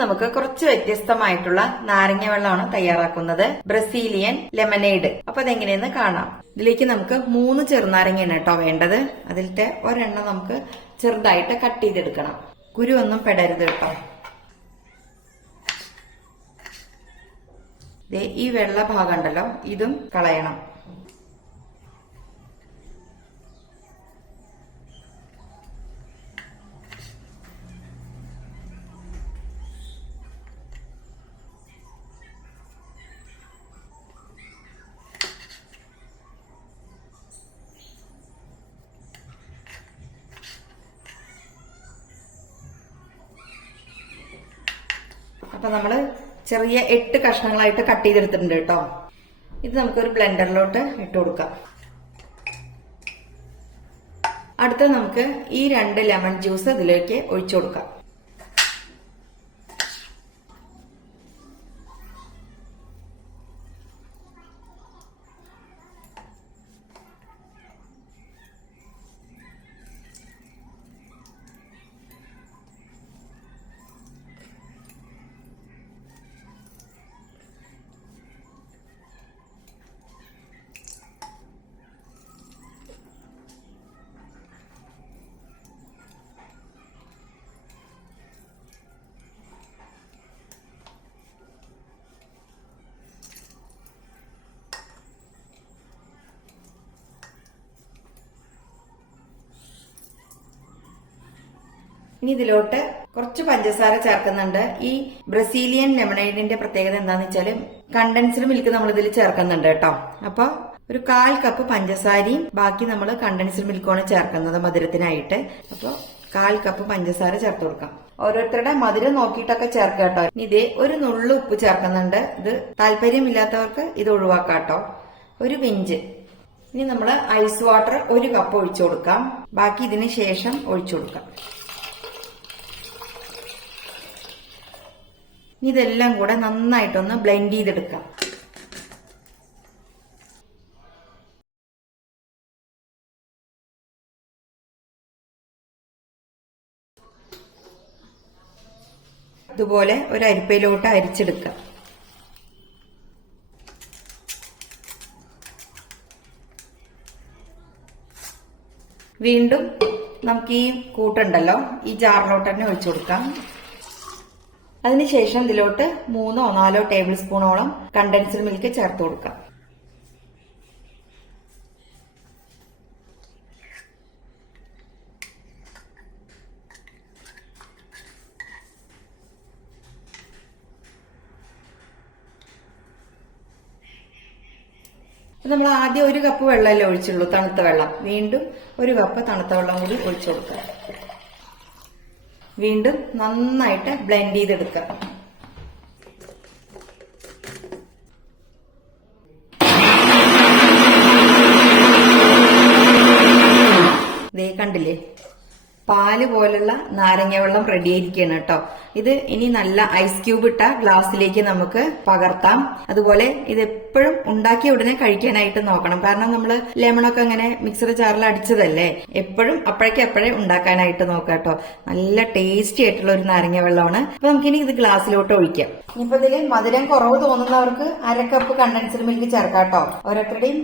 നമുക്ക് കുറച്ച് വ്യത്യസ്തമായിട്ടുള്ള നാരങ്ങ വെള്ളമാണ് തയ്യാറാക്കുന്നത്. Brazilian lemonade. അപ്പൊ അതെങ്ങനെയെന്ന് കാണാം. ഇതിലേക്ക് നമുക്ക് മൂന്ന് ചെറുനാരങ്ങയാണ് കേട്ടോ വേണ്ടത്. അതിലത്തെ ഒരെണ്ണം നമുക്ക് ചെറുതായിട്ട് കട്ട് ചെയ്തെടുക്കണം. കുരു ഒന്നും പെടരുത് കേട്ടോ. ഈ വെള്ള ഭാഗം ഉണ്ടല്ലോ ഇതും കളയണം. അപ്പൊ നമ്മൾ ചെറിയ എട്ട് കഷ്ണങ്ങളായിട്ട് കട്ട് ചെയ്തെടുത്തിട്ടുണ്ട് കേട്ടോ. ഇത് നമുക്കൊരു ബ്ലെൻഡറിലോട്ട് ഇട്ട് കൊടുക്കാം. അടുത്ത നമുക്ക് ഈ രണ്ട് ലെമൺ ജ്യൂസ് ഇതിലേക്ക് ഒഴിച്ചു കൊടുക്കാം. ഇനി ഇതിലോട്ട് കുറച്ച് പഞ്ചസാര ചേർക്കുന്നുണ്ട്. ഈ ബ്രസീലിയൻ ലെമണൈഡിന്റെ പ്രത്യേകത എന്താന്ന് വെച്ചാൽ കണ്ടൻസ്ഡ് മിൽക്ക് നമ്മൾ ഇതിൽ ചേർക്കുന്നുണ്ട് കേട്ടോ. അപ്പൊ ഒരു കാൽ കപ്പ് പഞ്ചസാരയും ബാക്കി നമ്മൾ കണ്ടൻസ്ഡ് മിൽക്കുമാണ് ചേർക്കുന്നത് മധുരത്തിനായിട്ട്. അപ്പൊ കാൽ കപ്പ് പഞ്ചസാര ചേർത്ത് കൊടുക്കാം. ഓരോരുത്തരുടെ മധുരം നോക്കിയിട്ടൊക്കെ ചേർക്കുക കേട്ടോ. ഇതേ ഒരു നുള്ളു ഉപ്പ് ചേർക്കുന്നുണ്ട്. ഇത് താല്പര്യമില്ലാത്തവർക്ക് ഇത് ഒഴിവാക്കാം കേട്ടോ. ഒരു പിഞ്ച്. ഇനി നമ്മൾ ഐസ് വാട്ടർ ഒരു കപ്പ് ഒഴിച്ചു കൊടുക്കാം. ബാക്കി ഇതിന് ശേഷം ഒഴിച്ചു കൊടുക്കാം. ഇനി ഇതെല്ലാം കൂടെ നന്നായിട്ടൊന്ന് ബ്ലെൻഡ് ചെയ്തെടുക്കാം. ഇതുപോലെ ഒരു അരിപ്പയിലോട്ട് അരിച്ചെടുക്കാം. വീണ്ടും നമുക്ക് ഈ കൂട്ടുണ്ടല്ലോ ഈ ജാറിലോട്ട് തന്നെ ഒഴിച്ചു കൊടുക്കാം. അതിനുശേഷം ഇതിലോട്ട് മൂന്നോ നാലോ ടേബിൾ സ്പൂണോളം കണ്ടൻസ്ഡ് മിൽക്ക് ചേർത്ത് കൊടുക്കാം. നമ്മൾ ആദ്യം ഒരു കപ്പ് വെള്ളമല്ലേ ഒഴിച്ചുള്ളൂ തണുത്ത വെള്ളം. വീണ്ടും ഒരു കപ്പ് തണുത്ത വെള്ളം കൂടി ഒഴിച്ചു കൊടുക്കുക വീണ്ടും നന്നായിട്ട് ബ്ലെൻഡ് ചെയ്തെടുക്കുക. ദേ കണ്ടില്ലേ? പാൽ പോലുള്ള നാരങ്ങ വെള്ളം റെഡി ആയിരിക്കുകയാണ് കേട്ടോ. ഇത് ഇനി നല്ല ഐസ് ക്യൂബ് ഇട്ട ഗ്ലാസ്സിലേക്ക് നമുക്ക് പകർത്താം. അതുപോലെ ഇത് എപ്പോഴും ഉണ്ടാക്കിയ ഉടനെ കഴിക്കാനായിട്ട് നോക്കണം. കാരണം നമ്മൾ ലെമണൊക്കെ അങ്ങനെ മിക്സർ ചാറിൽ അടിച്ചതല്ലേ? എപ്പോഴും അപ്പോഴേക്കും എപ്പോഴേ ഉണ്ടാക്കാനായിട്ട് നോക്കാം കേട്ടോ. നല്ല ടേസ്റ്റി ആയിട്ടുള്ള ഒരു നാരങ്ങ വെള്ളമാണ്. അപ്പൊ നമുക്കിനി ഇത് ഗ്ലാസ്സിലോട്ട് ഒഴിക്കാം. ഇനിയിപ്പോ ഇതിൽ മധുരം കുറവ് തോന്നുന്നവർക്ക് അര കപ്പ് കണ്ടൻസ്ഡ് മിൽക്ക് ചേർക്കാം കേട്ടോ. ഓരോരുത്തരുടെയും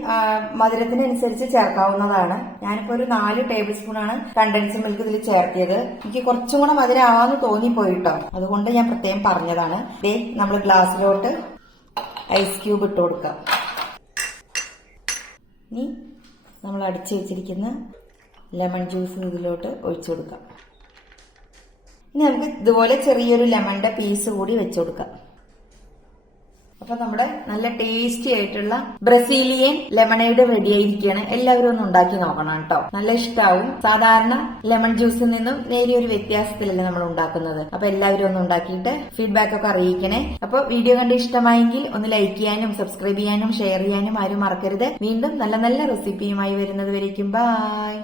മധുരത്തിനനുസരിച്ച് ചേർക്കാവുന്നതാണ്. ഞാനിപ്പോ ഒരു നാല് ടേബിൾ സ്പൂൺ ആണ് കണ്ടൻസ്ഡ് മിൽക്ക് ഇതിൽ ചേർത്തിയത്. എനിക്ക് കുറച്ചും കൂടെ മധുരമാവാന്ന് തോന്നിപ്പോയിട്ടോ അതുകൊണ്ട് ഞാൻ പ്രത്യേകം പറഞ്ഞതാണ്. ഇതേ നമ്മൾ ഗ്ലാസ്സിലോട്ട് ഐസ് ക്യൂബ് ഇട്ട് കൊടുക്കാം. ഇനി നമ്മൾ അടിച്ചു വെച്ചിരിക്കുന്ന ലെമൺ ജ്യൂസ് ഇതിലോട്ട് ഒഴിച്ചു കൊടുക്കാം. ഇനി നമുക്ക് ഇതുപോലെ ചെറിയൊരു ലെമണിന്റെ പീസ് കൂടി വെച്ചു കൊടുക്കാം. അപ്പൊ നമ്മുടെ നല്ല ടേസ്റ്റി ആയിട്ടുള്ള ബ്രസീലിയൻ ലെമണേഡ് റെഡി ആയിരിക്കുകയാണ് എല്ലാവരും ഒന്ന് ഉണ്ടാക്കി നോക്കണം കേട്ടോ. നല്ല ഇഷ്ടാവും. സാധാരണ ലെമൺ ജ്യൂസിൽ നിന്നും നേരിയൊരു വ്യത്യാസത്തിലല്ല നമ്മൾ ഉണ്ടാക്കുന്നത്. അപ്പൊ എല്ലാവരും ഒന്ന് ഉണ്ടാക്കിയിട്ട് ഫീഡ്ബാക്ക് ഒക്കെ അറിയിക്കണേ. അപ്പൊ വീഡിയോ കണ്ട് ഇഷ്ടമായെങ്കിൽ ഒന്ന് ലൈക്ക് ചെയ്യാനും സബ്സ്ക്രൈബ് ചെയ്യാനും ഷെയർ ചെയ്യാനും ആരും മറക്കരുത്. വീണ്ടും നല്ല നല്ല റെസിപ്പിയുമായി വരുന്നത് വരയ്ക്കും ബൈ